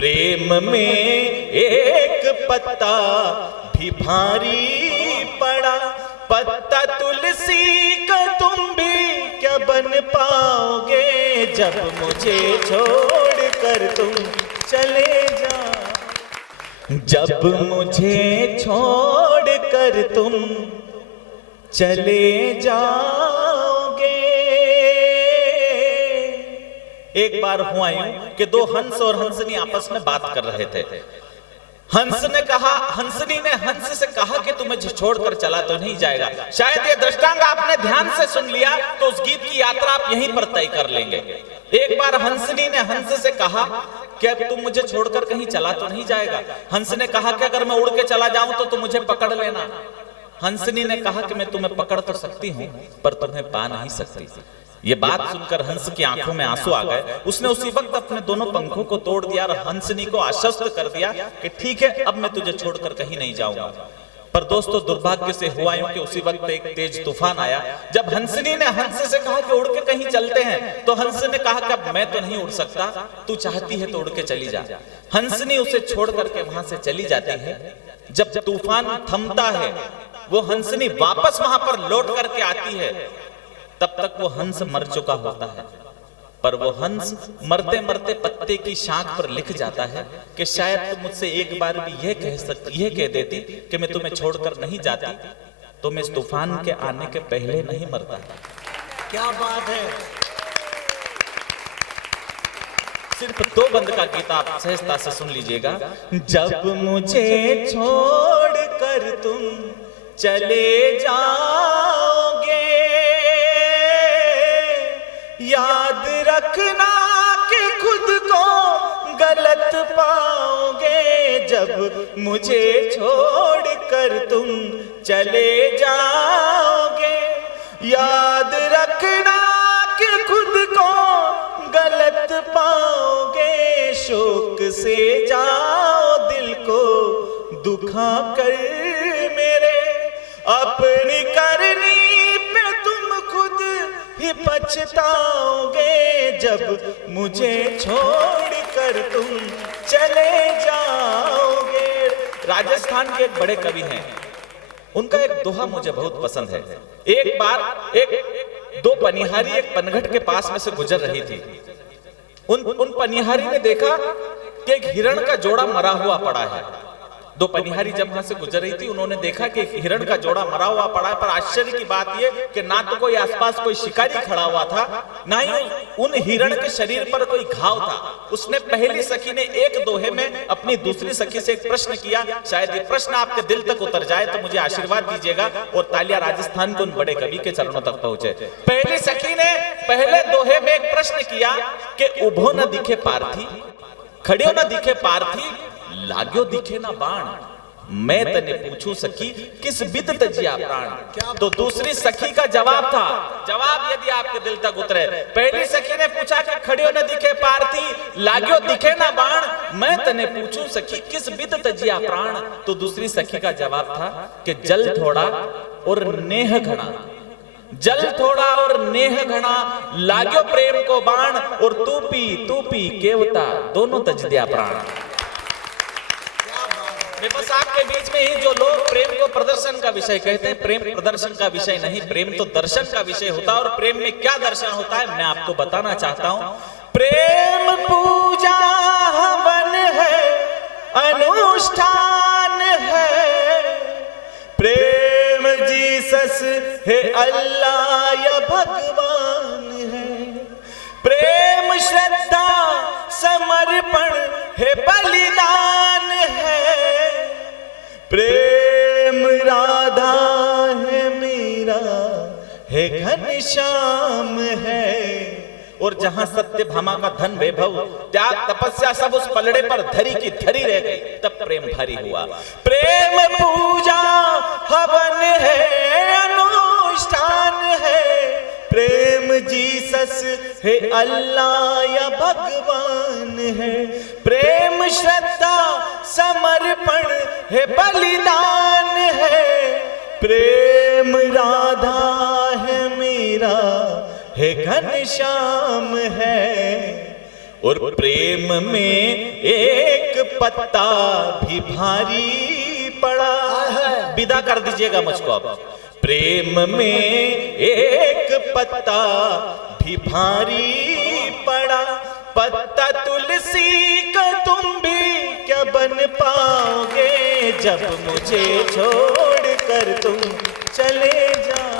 प्रेम में एक पत्ता भी भारी पड़ा, पत्ता तुलसी का तुम भी क्या बन पाओगे जब मुझे छोड़कर तुम चले जाओ, जब मुझे छोड़कर तुम चले जाओगे। एक बार हुआ यूं कि दो हंस और हंसनी आपस में बात कर रहे थे। हंसनी ने हंस से कहा कि तुम्हें छोड़कर चला तो नहीं जाएगा। शायद ये दृष्टांत आपने ध्यान से सुन लिया तो उस गीत की यात्रा आप यहीं पर तय कर लेंगे। एक बार हंसनी ने हंस से कहा कि अब तुम मुझे छोड़कर कहीं चला तो नहीं जाएगा। हंस ने कहा कि अगर मैं उड़ के चला जाऊं तो तुम मुझे पकड़ लेना। हंसनी ने कहा कि मैं तुम्हें पकड़ तो सकती हूं पर तुम्हें पा नहीं सकती। ये बात सुनकर हंस की आंखों में आंसू आ गए। उसने उसी वक्त अपने दोनों पंखों को तोड़ दिया और हंसनी को आश्वस्त कर दिया कि ठीक है, अब मैं तुझे छोड़कर कहीं नहीं जाऊंगा। पर दोस्तों, दुर्भाग्य से हुआ यूं कि उसी वक्त एक तेज तूफान आया। जब हंसनी ने हंस से कहा कि उड़ के कहीं चलते हैं तो हंस ने कहा कि अब मैं तो नहीं उड़ सकता, तू चाहती है तो उड़ के चली जा। हंसनी उसे छोड़ करके वहां से चली जाती है। जब तूफान थमता है, वो हंसनी वापस वहां पर लौट करके आती है। तब तक वो हंस मर चुका होता है, पर वो हंस मरते मरते पत्ते की शाख पर लिख जाता है कि शायद तुम मुझसे एक बार भी यह कह देती कि मैं तुम्हें छोड़कर नहीं जाती तो मैं इस तूफान के आने के पहले नहीं मरता। क्या बात है। सिर्फ दो बंद का गीत आप सहजता से सुन लीजिएगा। जब मुझे छोड़कर तुम चले जाओगे, याद रखना कि खुद को गलत पाओगे जब मुझे छोड़कर तुम चले जाओगे। याद रखना कि खुद को गलत पाओगे, शोक से जाओ दिल को दुखा कर मेरे, अपनी करनी पे तुम खुद ही पछताओगे जब मुझे छोड़कर तुम चले जाओगे। राजस्थान के एक बड़े कवि हैं, उनका एक दोहा मुझे बहुत पसंद है। एक बार दो पनिहारी एक पनघट के पास में से गुजर रही थी। उन पनिहारी ने देखा कि एक हिरण का जोड़ा मरा हुआ पड़ा है। दो पनिहारी जब वहां से गुजर रही थी, उन्होंने देखा कि हिरण का जोड़ा मरा हुआ पड़ा है। पर आश्चर्य की बात यह कि ना तो कोई आसपास कोई शिकारी खड़ा हुआ था, ना ही उन हिरण के शरीर पर कोई घाव था। उसने पहली सखी ने एक दोहे में अपनी दूसरी सखी से एक प्रश्न किया। शायद ये प्रश्न आपके दिल तक उतर जाए तो मुझे आशीर्वाद दीजिएगा और तालियां राजस्थान के उन बड़े कवि के चरणों तक पहुंचे। पहली सखी ने पहले दोहे में एक प्रश्न किया कि उभो न दिखे पार्थी, खड़ियो न दिखे पार्थी, लाग्यो दिखे ना बाण, मैं तने पूछूं सखी किस बिद तजिया प्राण। तो दूसरी सखी का जवाब था, जवाब यदि आपके दिल तक उतरे, पहली सखी ने पूछा कि खड़ियो न दिखे पार्थी, लाग्यो दिखे ना बाण, मैं तने पूछूं सखी किस बिद तजिया प्राण। तो दूसरी सखी का जवाब था कि जल थोड़ा और नेह घना, जल थोड़ा और नेह घना, लाग्यो प्रेम को बाण, और तू पी केवता, दोनों तज दिया प्राण। बस आपके बीच में ही जो लोग प्रेम को प्रदर्शन का विषय कहते हैं, प्रेम प्रदर्शन का विषय नहीं, प्रेम तो दर्शन का विषय होता है। और प्रेम में क्या दर्शन होता है मैं आपको बताना चाहता हूं। प्रेम पूजा हवन है, अनुष्ठान है, प्रेम जीसस है, अल्लाह या भगवान है, प्रेम श्रद्धा समर्पण है, बलिदान है, प्रेम राधा है, मीरा है, घनश्याम है। और जहां सत्य भामा का धन वैभव त्याग तपस्या सब उस पलड़े पर धरी की धरी रह गई, तब प्रेम भारी हुआ। प्रेम पूजा हवन है, अनुष्ठान है, प्रेम जीसस है, अल्लाह या भगवान है, प्रेम श्रद्धा समर्पण है, बलिदान है, प्रेम राधा है, मीरा है, घनश्याम है। और प्रेम में एक पत्ता भी भारी पड़ा। विदा कर दीजिएगा मुझको अब। प्रेम में एक पत्ता भी भारी पड़ा, पत्ता तुलसी का तुम भी क्या बन पाओगे जब मुझे छोड़ कर तुम चले जाओ।